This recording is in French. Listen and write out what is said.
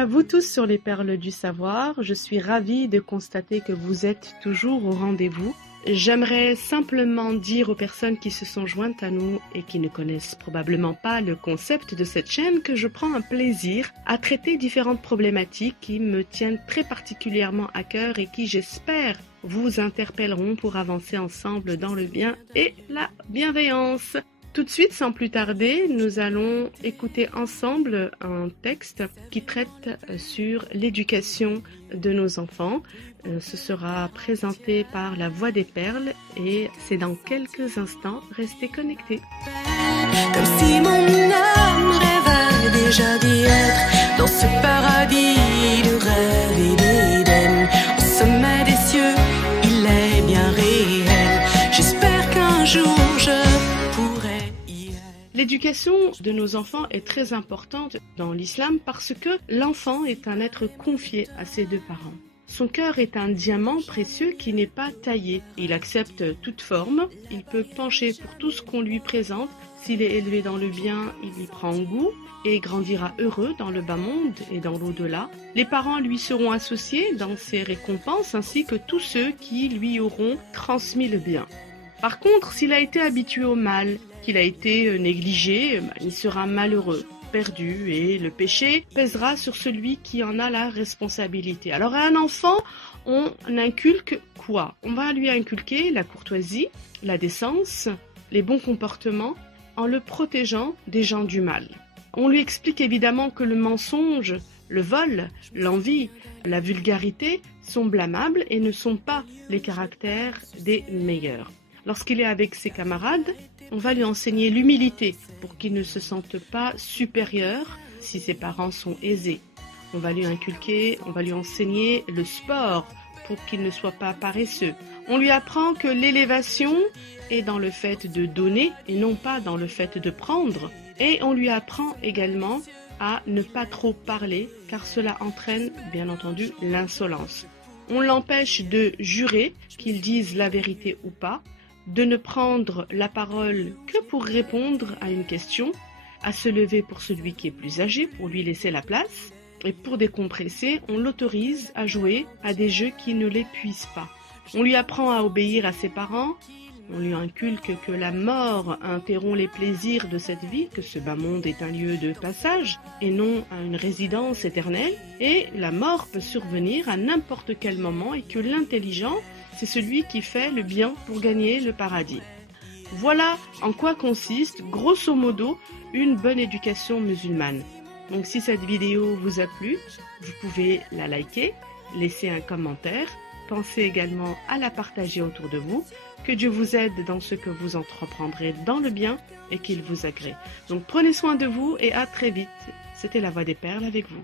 à vous tous sur les perles du savoir. Je suis ravie de constater que vous êtes toujours au rendez-vous. J'aimerais simplement dire aux personnes qui se sont jointes à nous et qui ne connaissent probablement pas le concept de cette chaîne que je prends un plaisir à traiter différentes problématiques qui me tiennent très particulièrement à cœur et qui, j'espère, vous interpelleront pour avancer ensemble dans le bien et la bienveillance. Tout de suite, sans plus tarder, nous allons écouter ensemble un texte qui traite sur l'éducation de nos enfants. Ce sera présenté par La Voix des Perles et c'est dans quelques instants. Restez connectés. Comme si mon âme rêvait déjà d'y être dans ce paradis de rêve et d'Éden. Au sommet des cieux, il est bien réel. J'espère qu'un jour je pourrai y être. L'éducation de nos enfants est très importante dans l'islam parce que l'enfant est un être confié à ses deux parents. Son cœur est un diamant précieux qui n'est pas taillé. Il accepte toute forme, il peut pencher pour tout ce qu'on lui présente. S'il est élevé dans le bien, il y prend goût et grandira heureux dans le bas monde et dans l'au-delà. Les parents lui seront associés dans ses récompenses ainsi que tous ceux qui lui auront transmis le bien. Par contre, s'il a été habitué au mal, qu'il a été négligé, il sera malheureux, perdu, et le péché pèsera sur celui qui en a la responsabilité. Alors à un enfant, on inculque quoi? On va lui inculquer la courtoisie, la décence, les bons comportements, en le protégeant des gens du mal. On lui explique évidemment que le mensonge, le vol, l'envie, la vulgarité sont blâmables et ne sont pas les caractères des meilleurs. Lorsqu'il est avec ses camarades, on va lui enseigner l'humilité pour qu'il ne se sente pas supérieur si ses parents sont aisés. On va lui enseigner le sport pour qu'il ne soit pas paresseux. On lui apprend que l'élévation est dans le fait de donner et non pas dans le fait de prendre. Et on lui apprend également à ne pas trop parler car cela entraîne bien entendu l'insolence. On l'empêche de jurer qu'il dise la vérité ou pas, de ne prendre la parole que pour répondre à une question, à se lever pour celui qui est plus âgé, pour lui laisser la place, et pour décompresser, on l'autorise à jouer à des jeux qui ne l'épuisent pas. On lui apprend à obéir à ses parents, on lui inculque que la mort interrompt les plaisirs de cette vie, que ce bas monde est un lieu de passage et non une résidence éternelle, et la mort peut survenir à n'importe quel moment et que l'intelligent, c'est celui qui fait le bien pour gagner le paradis. Voilà en quoi consiste, grosso modo, une bonne éducation musulmane. Donc si cette vidéo vous a plu, vous pouvez la liker, laisser un commentaire, pensez également à la partager autour de vous. Que Dieu vous aide dans ce que vous entreprendrez dans le bien et qu'il vous agrée. Donc prenez soin de vous et à très vite. C'était La Voix des Perles avec vous.